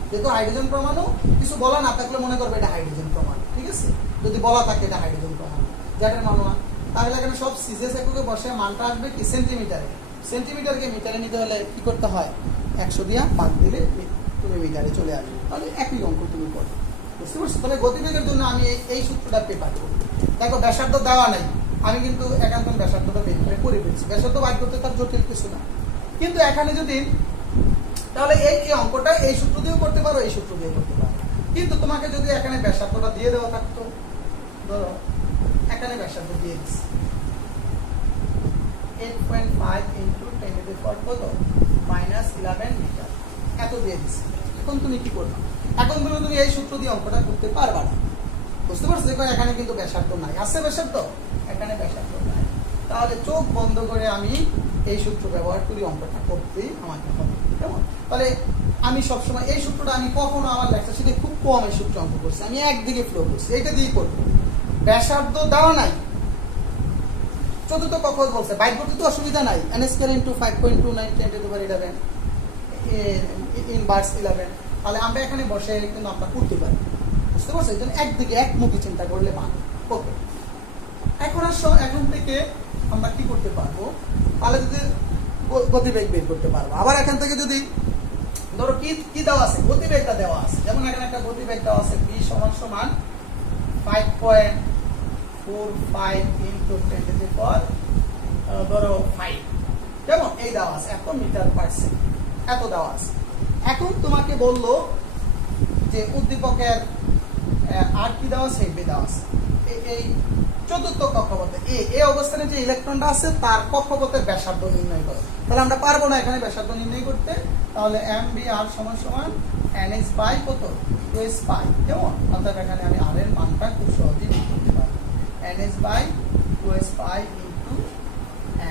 যেহেতু হাইড্রোজেন পরমাণু, কিছু বলা না থাকলে মনে করবে এটা হাইড্রোজেন পরমাণু। ঠিক আছে, যদি বলা থাকে এটা হাইড্রোজেন পরমাণু, z এর মান 1। তাহলে এখানে সব সিজিএস এককে বসে মানটা আসবে কি সেন্টিমিটারে। সেন্টিমিটারকে মিটারে নিতে হলে কি করতে হয়, 100 দিয়া ভাগ দিলে তুমি মিটারে চলে আসবে, তাহলে একই অঙ্ক তুমি করো। বুঝতে পারছো? তাহলে গতিবেগের জন্য আমি এই সূত্রটা পেপার করব। দেখো ব্যাসার্ধ দেওয়া নাই, আমি কিন্তু একান্তন ব্যাসার্ধটা বের করে ফেলছি। ব্যাসার্ধ বাইর করতে তার জটিল কিছু না। কিন্তু এখানে যদি তাহলে এই অঙ্কটা এই সূত্র দিয়েও করতে পারো, এই সূত্র দিয়েও করতে পারো। কিন্তু তোমাকে যদি এখানে ব্যাসার্ধটা দিয়ে দেওয়া থাকতো, ধরো এখানে ব্যাসার্ধ দিয়ে দিচ্ছি 8.5 ইন্টু 10⁻⁻11 মিটার, এত দিয়ে দিচ্ছি। এখন তুমি কি করবে? এখন তুমি এই সূত্র দিয়ে অঙ্কটা করতে পারবা না। বুঝতে পারছো? দেখো এখানে কিন্তু ব্যাসার্ধ নাই, আছে ব্যাসার্ধ, এখানে ব্যাসার্ধ নাই। তাহলে চোখ বন্ধ করে আমি এই সূত্র ব্যবহার করি অঙ্কটা করতেই আমাকে হবে। কেমন? তাহলে আমি সবসময় এই সূত্রটা আমি কখনো আমার লেকচার শিটে খুব কম এই সূত্র অঙ্ক করছি, আমি একদিকে ফ্লো করছি, এইটা দিয়ে করবো। ব্যাসার্ধ দেওয়া নাই, চতুর্থ কক্ষ বলছে, বাইর করতে তো অসুবিধা নাই। n² * 5.29 10⁻11 ইনভার্স 11, তাহলে আমরা এখানে বসে কিন্তু আমরা করতে পারি। বুঝতে পারছো? এই জন্য একদিকে একমুখী চিন্তা করলে ভালো। ওকে, এখন এখান থেকে আমরা কি করতে পারবো, তাহলে যদি গতিবেগ বের করতে পারবো। আবার এখান থেকে যদি ধরো কি দেওয়া আছে, গতিবেগটা দেওয়া আছে, যেমন এখানে একটা গতিবেগ দেওয়া আছে v = 5.45 ইন্টু 10⁻5, কেমন? এই দেওয়া আছে, এখন মিটার পার সেকেন্ড এত দেওয়া আছে। এখন তোমাকে বললো যে উদ্দীপকের আর কি দেওয়া আছে, বি দেওয়া আছে। এই চতুর্থ কক্ষপথে এই অবস্থানে যে ইলেকট্রনটা আছে তার কক্ষপথের ব্যাসার্ধ নির্ণয় করো। তাহলে আমরা পারবো না এখানে ব্যাসার্ধ নির্ণয় করতে, তাহলে mvr = ns/2s π, কেমন? অর্থাৎ এখানে আমি r এর মানটা খুব সহজেই বের করতে পারবো, ns/2s π ইনটু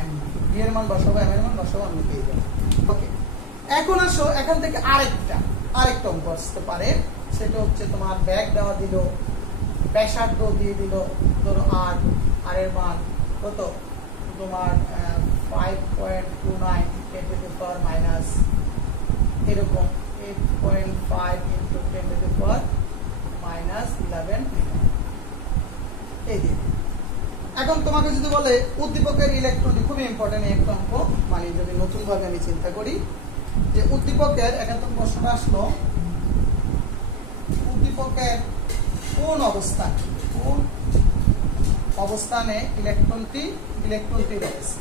m। v এর মান বসাবো, m এর মান বসাবো, আমি পেয়ে যাবো। ওকে, এখন আসো এখান থেকে আরেকটা অঙ্ক আসতে পারে, সেটা হচ্ছে তোমার ব্যাগ দেওয়া দিল, ব্যাসার্ধ দিয়ে দিল, ধরো আর এর মান কত, তোমার 5.29 10⁻⁻, এরকম 8.5 ইন্টু 10⁻⁻11 এই দিয়ে। এখন তোমাকে যদি বলে উদ্দীপকের ইলেকট্রনটি, খুবই ইম্পর্টেন্ট একটা অঙ্ক, মানে যদি নতুন ভাবে আমি চিন্তা করি যে উদ্দীপকের, এখন তো প্রশ্নটা আসলো উদ্দীপকের কোন অবস্থানে ইলেকট্রনটি রয়েছে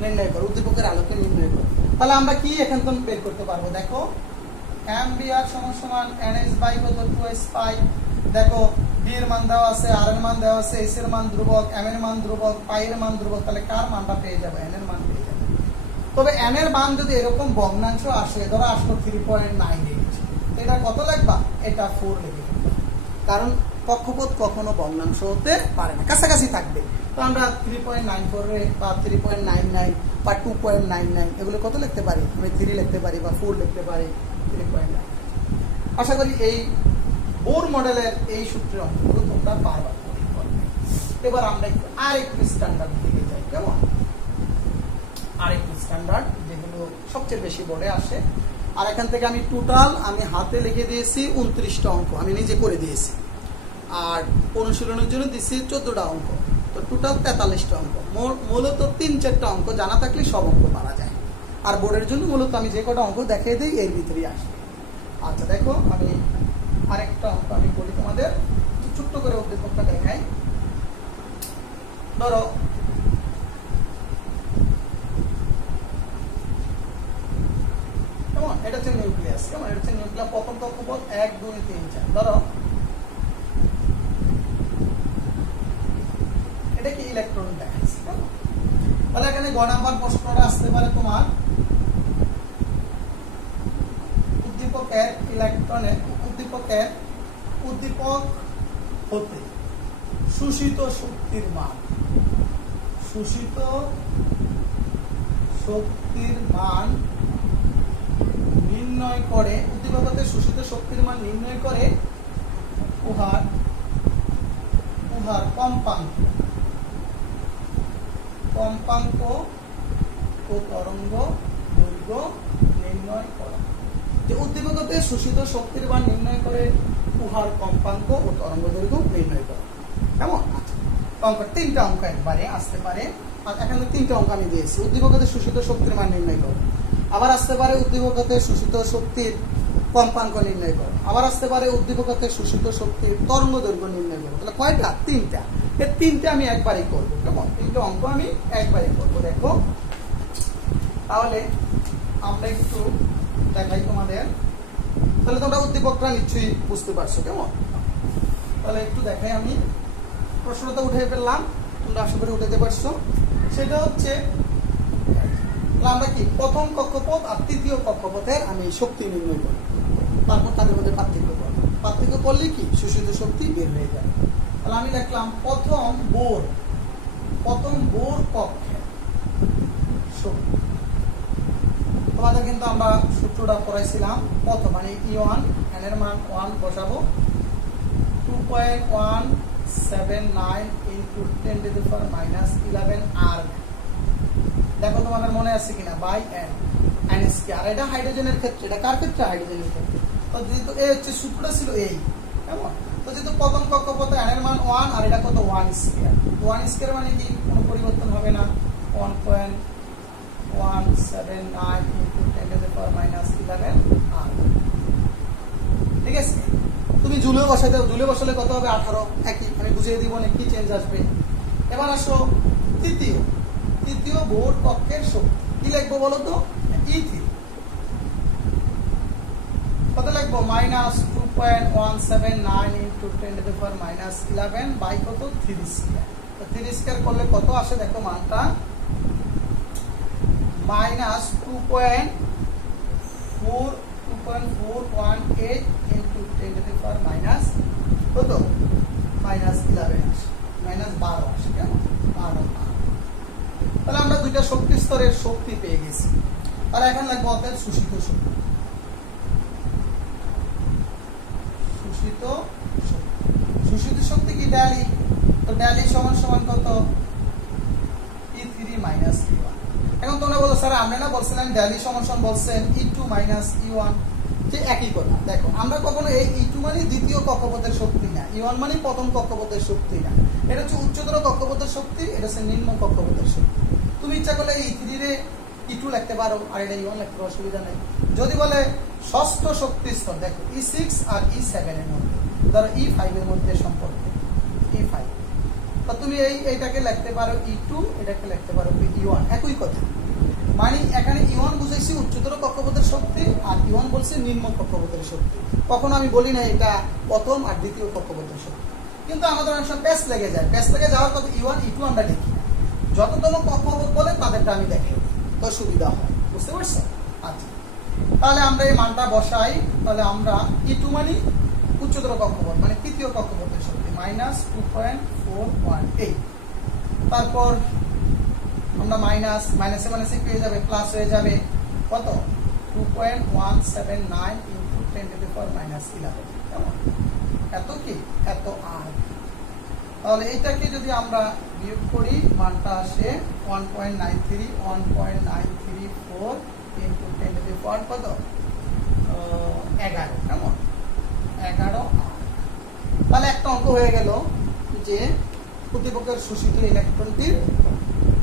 নির্ণয় করো, উদ্দীপকের আলোকে নির্ণয় করো। তাহলে আমরা কি এখান থেকে বের করতে পারবো? দেখো mvr = ns/2s π। দেখো d এর মান দেওয়া আছে, r এর মান দেওয়া আছে, s এর মান ধ্রুবক, m এর মান ধ্রুবক, π এর মান ধ্রুবক, তাহলে কার মানটা পেয়ে যাবে? n এর মান পেয়ে যাবে। তবে n এর মান যদি এরকম ভগ্নাংশ আসে, ধরো আসলো 3.98, এটা কত লিখবা? এটা 4 লিখবে, কারণ কক্ষপথ কখনো ভগ্নাংশ হতে পারে না, কাছাকাছি থাকবে। তো আমরা 3.94 বা 3.99 বা 2.99 এগুলো কত লিখতে পারি? আমি 3 লিখতে পারি বা 4 লিখতে পারি, 3.9। আশা করি এই বোর মডেলের এই সূত্রের অঙ্কগুলো তোমরা বারবার করবে। এবার আমরা আরেকটু স্ট্যান্ডার্ড দিকে যাই, কেমন? আরেকটু স্ট্যান্ডার্ড যেগুলো সবচেয়ে বেশি বোর্ডে আসে। আর এখান থেকে আমি টোটাল আমি হাতে লিখে দিয়েছি 29টা অঙ্ক, আমি নিজে করে দিয়েছি। আর অনুশীলনের জন্য দিয়েছি 14টা অঙ্ক, তো টোটাল 43টা অঙ্ক। মূলত 3-4টা অঙ্ক জানা থাকলে সব অঙ্ক পারা যায়। আর বোর্ডের জন্য মূলত আমি যে কটা অঙ্ক দেখিয়ে দিই এর ভিতরেই আসবে। আচ্ছা দেখো, আমি আরেকটা অঙ্ক আমি বলি তোমাদের, ছোট্ট করে উদ্দীপকটা দেখাই। ধরো কেমন, এটা হচ্ছে নিউক্লিয়াস, কেমন? এটা হচ্ছে নিউক্লিয়াস, প্রথম কক্ষপথ 1 2 3 4। ধরো এটা কি ইলেকট্রন দেখাচ্ছে, কেমন? তাহলে এখানে গ নাম্বার প্রশ্নটা আসতে পারে তোমার উদ্দীপকের উদ্দীপক হতে শোষিত শক্তির মান নির্ণয় করে, উদ্দীপক হতে শোষিত শক্তির মান নির্ণয় করে উহার কম্পাঙ্ক ও তরঙ্গ দৈর্ঘ্য নির্ণয় করা। যে উদ্দীপক হতে শোষিত শক্তির মান নির্ণয় করে উহার কম্পাঙ্ক ও তরঙ্গ দৈর্ঘ্য নির্ণয় করা, কেমন? অঙ্ক, তিনটা অঙ্ক একবারে আসতে পারে। আর এখানে তিনটা অঙ্ক আমি দিয়েছি। উদ্দীপকতে শোষিত শক্তির মান নির্ণয় করো। আবার আসতে পারে উদ্দীপকতে শোষিত শক্তির কম্পাঙ্ক নির্ণয় করো। আবার আসতে পারে উদ্দীপকতে শোষিত শক্তির তরঙ্গ দৈর্ঘ্য নির্ণয় করো। তাহলে কয়টা? তিনটা। এই তিনটা আমি একবারই করবো। কেমন? তিনটা অঙ্ক আমি একবারই করবো। দেখো তাহলে আমরা একটু দেখাই তোমাদের। তাহলে তোমরা উদ্দীপকটা নিশ্চয়ই বুঝতে পারছো। কেমন? তাহলে একটু দেখাই আমি। প্রশ্নটা উঠে ফেললাম, তোমরা আশা করি উঠাতে পারছো। সেটা হচ্ছে আমরা কি প্রথম কক্ষপথ আর তৃতীয় কক্ষপথের আমি শক্তি নির্ণয় করি, তারপর তাদের মধ্যে পার্থক্য করব। পার্থক্য করলে কি শোষিত শক্তি বের হয়ে যাবে। তাহলে আমি লিখলাম প্রথম বোর কক্ষের শক্তি। তোমাদের কিন্তু আমরা সূত্রটা পড়াইছিলাম। প্রথম মানে E1 n এর মান 1 বসাবো, 2.179 into 10 to the power minus 11 r। দেখো তোমাদের মনে আছে কিনা, বাই n স্কয়ার। এটা হাইড্রোজেনের ক্ষেত্রে, এটা কার ক্ষেত্রে? হাইড্রোজেনের ক্ষেত্রে। তো যেহেতু এই হচ্ছে সূত্রটা ছিল এই, কেমন? তো যেহেতু প্রথম কক্ষপথে n এর মান 1 আর এটা কত 1 স্কয়ার। 1 স্কয়ার মানে কি কোনো পরিবর্তন হবে না, 1.179 into 10 to the power minus 11 r। ঠিক আছে? তুমি জুলে বসাই দাও, জুলে বসালে কত হবে? 18। একই, আমি বুঝিয়ে দিব না কি চেঞ্জ আসবে। এবার আসো তৃতীয় বোর কক্ষের শক্তি। কি লিখবো বলো তো? E3 কত লিখবো? -2.179 into 10 to the power minus 11 by কত? 3 স্কয়ার। তো 3 স্কয়ার করলে কত আসে দেখো মানটা? -2.418 into 10 to the power minus কত? -11 আসে, -12 আসে। কেমন? 12। তাহলে আমরা দুইটা শক্তি স্তরের শক্তি পেয়ে গেছি। আর এখন লাগবে অতএব শোষিত শক্তি। শোষিত শক্তি কি? ডেলি। তো ডেলি সমান সমান কত? E3 minus E1। এখন তোমরা বলো স্যার আমরা না বলছিলাম ডেলি সমান সমান বলছেন E2 minus E1, যে একই কথা। দেখো আমরা কখনো এই E2 মানে দ্বিতীয় কক্ষপথের শক্তি না, E1 মানে প্রথম কক্ষপথের শক্তি না। এটা হচ্ছে উচ্চতর কক্ষপথের শক্তি, এটা হচ্ছে নিম্ন কক্ষপথের শক্তি। তুমি ইচ্ছা করলে E3 রে E2 লিখতে পারো আর এটা E1 লিখতে পারো, অসুবিধা নেই। যদি বলে ষষ্ঠ শক্তি স্তর, দেখো E6 আর E7 এর মধ্যে, ধরো E5 এর মধ্যে সম্পর্ক E5, তো তুমি এইটাকে লিখতে পারো E2, এটাকে লিখতে পারো E1, একই কথা। মানে এখানে E1 বুঝাইছি উচ্চতর কক্ষপথের শক্তি আর E1 বলছে নিম্ন কক্ষপথের শক্তি। কখনো আমি বলি না এটা প্রথম আর দ্বিতীয় কক্ষপথের শক্তি। কিন্তু আমাদের অনেক সময় প্যাচ লেগে যায়, প্যাচ লেগে যাওয়ার কথা E1 E2 আমরা লিখি না, যততম কক্ষপথ বলে তাদেরটা আমি দেখাই, তো সুবিধা হয়। বুঝতে পারছো? আচ্ছা, তাহলে আমরা এই মানটা বসাই। তাহলে আমরা E2 মানে উচ্চতর কক্ষপথ মানে তৃতীয় কক্ষপথের শক্তি -2.418। তারপর আমরা মাইনাসে মাইনাসে পেয়ে যাবে, প্লাস হয়ে যাবে কত? 2.179 into 10 to the power minus 11। কেমন? এত কি? এত আর। তাহলে এটাকে যদি আমরা বিয়োগ করি মানটা আসে 1.934 into 10 to the power কত? 11। কেমন? 11 আর। তাহলে একটা অঙ্ক হয়ে গেল যে উদ্দীপকের শোষিত ইলেকট্রনটির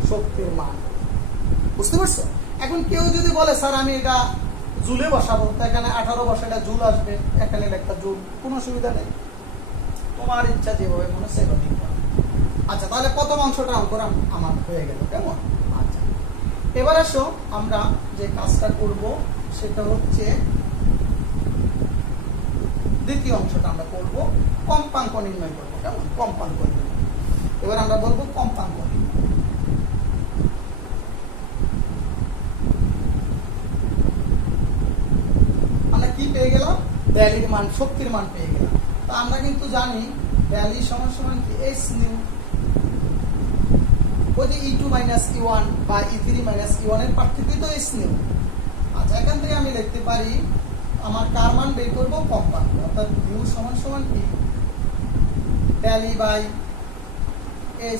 শক্তির মান। বুঝতে পারছো? এখন কেউ যদি বলে স্যার আমি এটা জুলে বসাবো, তো এখানে 18 বসালে জুল আসবে, এখানে একটা জুল, কোনো অসুবিধা নেই, তোমার ইচ্ছা যেভাবে মনে হচ্ছে সেভাবেই করো। আচ্ছা, তাহলে প্রথম অংশটা অঙ্ক আমার হয়ে গেল। কেমন? আচ্ছা, এবার আসো আমরা যে কাজটা করব সেটা হচ্ছে দ্বিতীয় অংশটা আমরা করব, কম্পাঙ্ক নির্ণয় করবো। কেমন? কম্পাঙ্ক নির্ণয়। এবার আমরা বলবো কম্পাঙ্ক নির্ণয়। আমরা কি পেয়ে গেলাম? ডেলির মান, শক্তির মান পেয়ে গেলাম। তা আমরা কিন্তু জানি ডেলি সমান সমান কি? h new. ওই যে E2 minus E1 বা E3 minus E1 এর পার্থক্যই তো h নিউ। আচ্ছা, এখান থেকে আমি লিখতে পারি আমার কার মান বের করব? কম্পাঙ্ক, অর্থাৎ নিউ সমান সমান কি? ডেলি বাই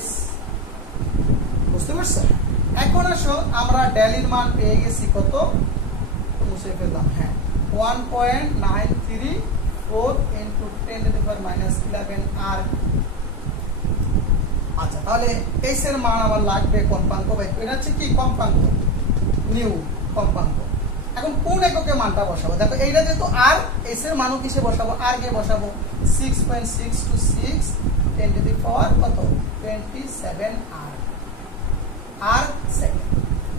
h। বুঝতে পারছো? এখন আসো আমরা ডেলির মান পেয়ে গেছি কত? মুছে ফেললাম। হ্যাঁ, 1.934 into 10 to the power minus 11 আর। আচ্ছা, তাহলে এস এর মান আমার লাগবে কম্পাঙ্ক বাই এটা হচ্ছে কি কম্পাঙ্ক নিউ কম্পাঙ্ক। এখন কোন এককে মানটা বসাবো দেখো এইটা যেহেতু আর এস এর মানও কিসে বসাবো আর কে বসাবো 6.626 10 টু দি পাওয়ার কত 27 আর সেকেন্ড।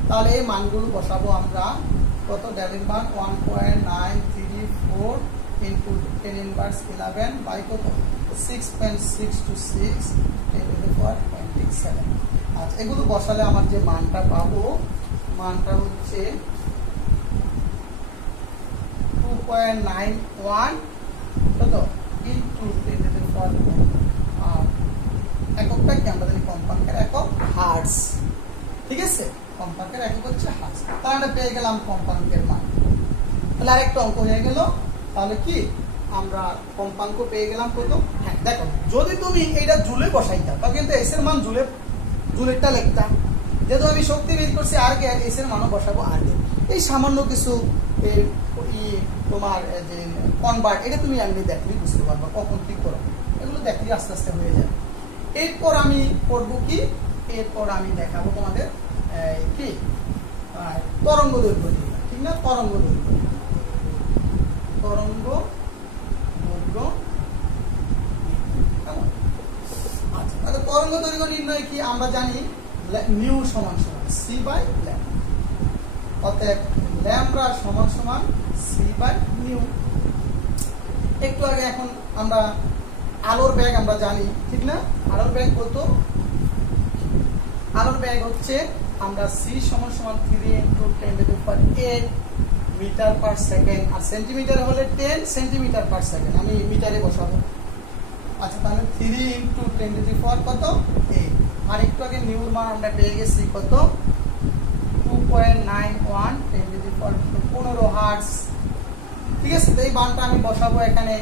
তাহলে এই মানগুলো বসাবো আমরা কত ড্যাবির মান 1.934 ইনটু 10 ইনভার্স 11 বাই কত 6.626 10 টু দি পাওয়ার 27। আচ্ছা এগুলো বসালে আমার যে মানটা পাবো মানটা হচ্ছে 2.91 কত ইনটু 10 টু দি পাওয়ার এককটা কি আমরা জানি কম্পাঙ্কের একক হার্টজ। ঠিক আছে কম্পাঙ্কের একক হচ্ছে হার্টজ। তাহলে আমরা পেয়ে গেলাম কম্পাঙ্কের মান। তাহলে আরেকটা অঙ্ক হয়ে গেল। তাহলে কি আমরা কম্পাঙ্ক পেয়ে গেলাম কত। হ্যাঁ দেখো যদি তুমি এইটা জুলে বসাইতা তখন কিন্তু এস এর মান জুলেরটা লিখতাম। যেহেতু আমি শক্তি বের করছি আর কে এস এর মানও বসাবো আর কে। এই সামান্য কিছু তোমার যে কনভার্ট এটা তুমি এমনি দেখলেই বুঝতে পারবা কখন কি করো, এগুলো দেখলেই আস্তে আস্তে হয়ে যায়। এরপর আমি করবো কি এরপর আমি দেখাবো তোমাদের কি তরঙ্গ দৈর্ঘ্য, ঠিক না তরঙ্গ দৈর্ঘ্য আচ্ছা তাহলে তরঙ্গ দৈর্ঘ্য নির্ণয় কি আমরা জানি নিউ সমান সমান সি বাই ল্যাম্ডা, অতএব ল্যাম্ডা সমান সমান সি বাই নিউ। একটু আগে এখন আমরা আলোর বেগ আমরা জানি, ঠিক না আলোর বেগ কত আলোর বেগ হচ্ছে আমরা সি সমান সমান 3 into 10 to the power 8 metre per second আর সেন্টিমিটার হলে 10 সেন্টিমিটার পার সেকেন্ড আমি মিটারে বসাবো। আচ্ছা তাহলে 3 ইনটু 10 টু দি পাওয়ার কত 8 আর একটু আগে নিউর মান আমরা পেয়ে গেছি কত 2.91 10 টু দি পাওয়ার 15 হার্টজ। ঠিক আছে তো এই মানটা আমি বসাবো এখানে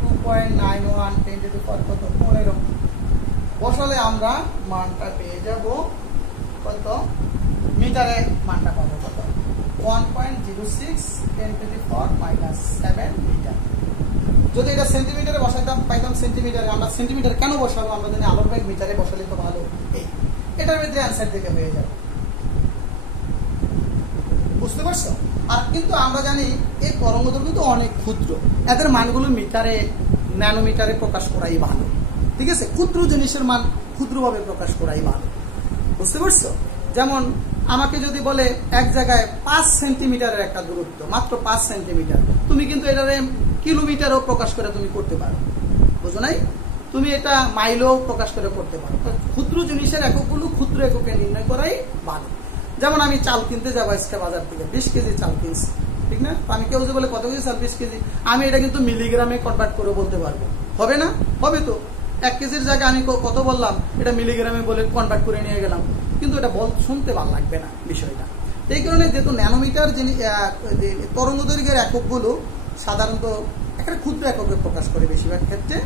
2.91 10 টু দি পাওয়ার কত 15 বসালে আমরা মানটা পেয়ে যাব কত মিটারে মানটা পাবো কত 1.06 10 টু দি পাওয়ার -7 মিটার। যদি এটা সেন্টিমিটারে বসাইতাম পাইতাম সেন্টিমিটারে। আমরা সেন্টিমিটার কেন বসাবো আমরা জানি আলোর বেগ মিটারে বসালে তো ভালো। এটার মধ্যে অ্যান্সার থেকে হয়ে যাবে, বুঝতে পারছো। আর কিন্তু আমরা জানি এই তরঙ্গদৈর্ঘ্য তো অনেক ক্ষুদ্র, এদের মানগুলো মিটারে ন্যানোমিটারে প্রকাশ করাই ভালো। ঠিক আছে ক্ষুদ্র জিনিসের মান ক্ষুদ্রভাবে প্রকাশ করাই ভালো, বুঝতে পারছো। যেমন আমাকে যদি বলে এক জায়গায় 5 সেন্টিমিটারের একটা দূরত্ব মাত্র 5 সেন্টিমিটার, তুমি কিন্তু এটারে কিলোমিটারও প্রকাশ করে তুমি করতে পারো, বুঝো নাই তুমি এটা মাইলও প্রকাশ করে করতে পারো। ক্ষুদ্র জিনিসের এককগুলো ক্ষুদ্র এককে নির্ণয় করাই ভালো। যেমন আমি চাল কিনতে যাবো আজকে বাজার থেকে 20 কেজি চাল কিনছি, ঠিক না আমি কেউ যে বলে কত কেজি চাল 20 কেজি আমি এটা কিন্তু মিলিগ্রামে কনভার্ট করে বলতে পারবো, হবে না হবে তো 1 কেজির জায়গায় আমি কত বললাম এটা মিলিগ্রামে বলে কনভার্ট করে নিয়ে গেলাম, কিন্তু এটা শুনতে ভালো লাগবে না বিষয়টা। এই কারণে যেহেতু ন্যানোমিটার যিনি তরঙ্গ দৈর্ঘ্যের এককগুলো সাধারণত একটা ক্ষুদ্র এককে প্রকাশ করে, বেশিরভাগ ক্ষেত্রে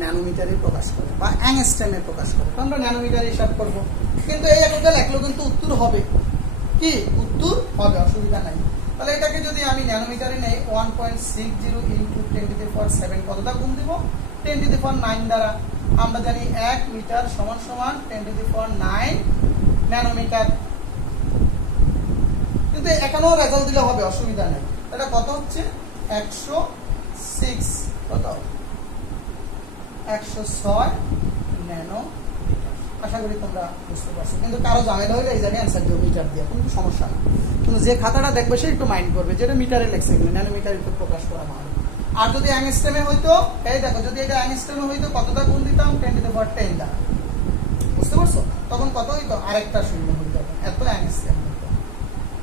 ন্যানোমিটারে প্রকাশ করে বা অ্যাংস্ট্রমে প্রকাশ করে, আমরা ন্যানোমিটার হিসাব করব। কিন্তু এই এককে লেখলেও কিন্তু উত্তর হবে, কি উত্তর হবে, অসুবিধা নাই। তাহলে এটাকে যদি আমি ন্যানোমিটারে নেই 1.60 ইনটু 10 টু দি পাওয়ার 7 কতটা গুণ দিব 10 টু দি পাওয়ার 9 দ্বারা। আমরা জানি 1 মিটার সমান সমান 10 টু দি পাওয়ার 9 ন্যানোমিটার। কিন্তু এখানেও রেজাল্ট দিলে হবে, অসুবিধা নেই। এটা কত হচ্ছে 106 কত 106 ন্যানো। আশা করি তোমরা বুঝতে পারছো। কিন্তু কারো ঝামেলা হইলে এই জায়গায় অ্যান্সার দিও মিটার দিয়ে, কোনো সমস্যা না। কিন্তু যে খাতাটা দেখবে সে একটু মাইন্ড করবে যেটা মিটারে লেখছে কিনা, ন্যানোমিটারে একটু প্রকাশ করা ভালো। আর যদি অ্যাংস্ট্রমে হইতো এই দেখো যদি এটা অ্যাংস্ট্রমে হইতো কতটা গুণ দিতাম 10 টু দি পাওয়ার 10 দ্বারা, বুঝতে পারছো। তখন কত হইতো আরেকটা শূন্য হইতো, এত অ্যাংস্ট্রম হইতো।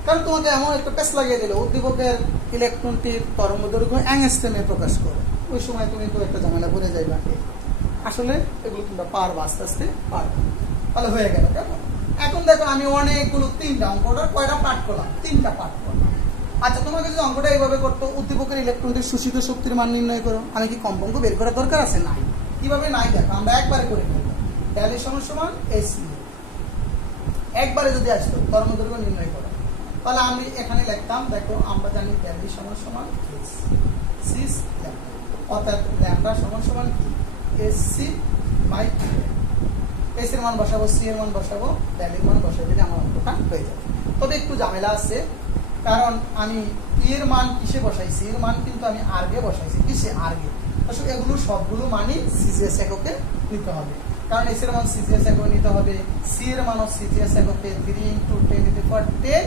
কারণ তোমাকে এমন একটা পেস লাগিয়ে দিল উদ্দীপকের ইলেকট্রনটির তরঙ্গ দৈর্ঘ্য অ্যাংস্ট্রমে প্রকাশ করে, ওই সময় তুমি তো একটা ঝামেলা করে যাইবা। আসলে এগুলো তোমরা পারবা, আস্তে আস্তে পারবে। তাহলে হয়ে গেল কেমন। এখন দেখো আমি অনেকগুলো 3টা অঙ্কটা কয়টা পাঠ করলাম 3টা পাঠ করলাম। আচ্ছা তোমাকে যদি অঙ্কটা এইভাবে করতো উদ্দীপকের ইলেকট্রনটির শোষিত শক্তির মান নির্ণয় করো, আমি কি কম্পাঙ্ক বের করার দরকার আছে? নাই। কিভাবে নাই দেখো আমরা একবারে করে ফেলবো। ড্যালি সমান সমান এসি একবারে যদি আসতো তরঙ্গ দৈর্ঘ্য নির্ণয় করো, তাহলে আমি এখানে লিখতাম দেখো আমরা জানি ড্যালি সমান সমান সি ল্যাম্ডা, অর্থাৎ ল্যাম্ডা সমান সমান কি এসি বাই এস এর মান বসাবো, সি এর মান বসাবো, ভ্যালুর মান বসাবো, দিলে আমার অঙ্কটা হয়ে যাবে। তবে একটু ঝামেলা আছে, কারণ আমি ই এর মান কিসে বসাইছি, এর মান কিন্তু আমি আর্গে বসাইছি, কিসে, আর্গে। আসলে এগুলো সবগুলো মানই সিজিএস এককে নিতে হবে, কারণ এস এর মান সিজিএস এককে নিতে হবে, সি এর মানও সিজিএস এককে 3 × 10⁻10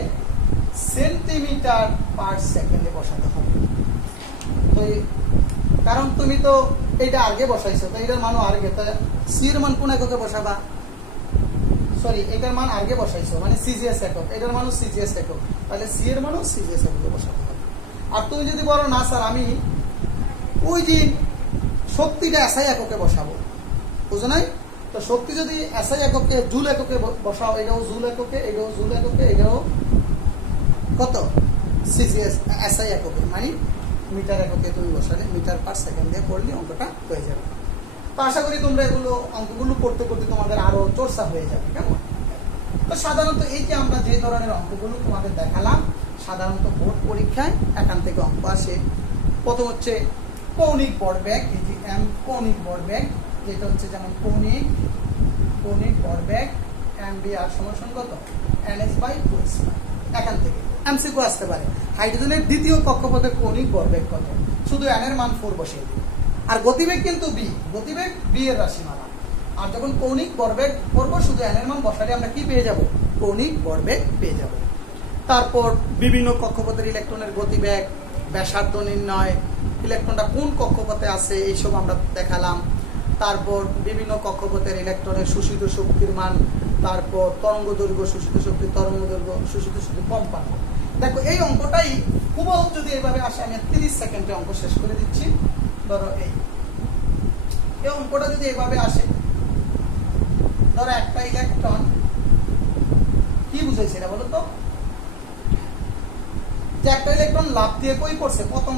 সেন্টিমিটার পার সেকেন্ডে বসাতে হবে। তো কারণ তুমি তো এইটা আগে বসাইছো, তো এটার মানও আগে, তাই সি এর মান কোন এককে বসাবা, সরি এটার মান আগে বসাইছো মানে সিজিএস একক, এটার মানও সিজিএস একক, তাহলে সি এর মানও সিজিএস এককে বসাতে হবে। আর তুমি যদি বলো না স্যার আমি ওই যে শক্তিটা এসআই এককে বসাবো, বুঝো নাই? তো শক্তি যদি এসআই এককে জুল এককে বসাও, এটাও জুল এককে, এটাও জুল এককে, এটাও কত সিজিএস এসআই এককে, মানে মিটার এককে তুমি বসালে মিটার পার সেকেন্ড দিয়ে পড়লে অঙ্কটা হয়ে যাবে। তো আশা করি তোমরা এগুলো অঙ্কগুলো করতে করতে তোমাদের আরো চর্চা হয়ে যাবে, কেমন? তো সাধারণত এই যে আমরা যে ধরনের অঙ্কগুলো তোমাদের দেখালাম, সাধারণত বোর্ড পরীক্ষায় এখান থেকে অঙ্ক আসে। প্রথম হচ্ছে কৌণিক ভরবেগ, এই যে এম কৌণিক ভরবেগ, যেটা হচ্ছে যেমন কৌণিক ভরবেগ এম বি আর সমান কত, NH/2 এখান থেকে এমসিকিউ আসতে পারে। হাইড্রোজেনের দ্বিতীয় কক্ষপথের কৌণিক ভরবেগ কত, শুধু n এর মান 4 বসিয়ে দিই। আর গতিবেগ কিন্তু বি, গতিবেগ বি এর রাশিমালা। আর যখন কৌণিক ভরবেগ করব, শুধু n এর মান বসালে আমরা কি পেয়ে যাব, কৌণিক ভরবেগ পেয়ে যাব। তারপর বিভিন্ন কক্ষপথের ইলেকট্রনের গতিবেগ, ব্যাসার্ধ নির্ণয়, ইলেকট্রনটা কোন কক্ষপথে আছে এইসব আমরা দেখালাম। তারপর বিভিন্ন কক্ষপথের ইলেকট্রনের শোষিত শক্তির মান, তারপর তরঙ্গ দৈর্ঘ্য, শোষিত শক্তি, তরঙ্গ দৈর্ঘ্য, শোষিত শক্তি, কম্পাঙ্ক। দেখো এই অঙ্কটাই হুবহু যদি এইভাবে আসে, আমি 30 সেকেন্ডে অঙ্ক শেষ করে দিচ্ছি। ধরো এই অঙ্কটা যদি এইভাবে আসে, ধরো একটা ইলেকট্রন, কি বুঝাইছে এটা বলো তো, যে একটা ইলেকট্রন লাফ দিয়ে কই পড়ছে, প্রথম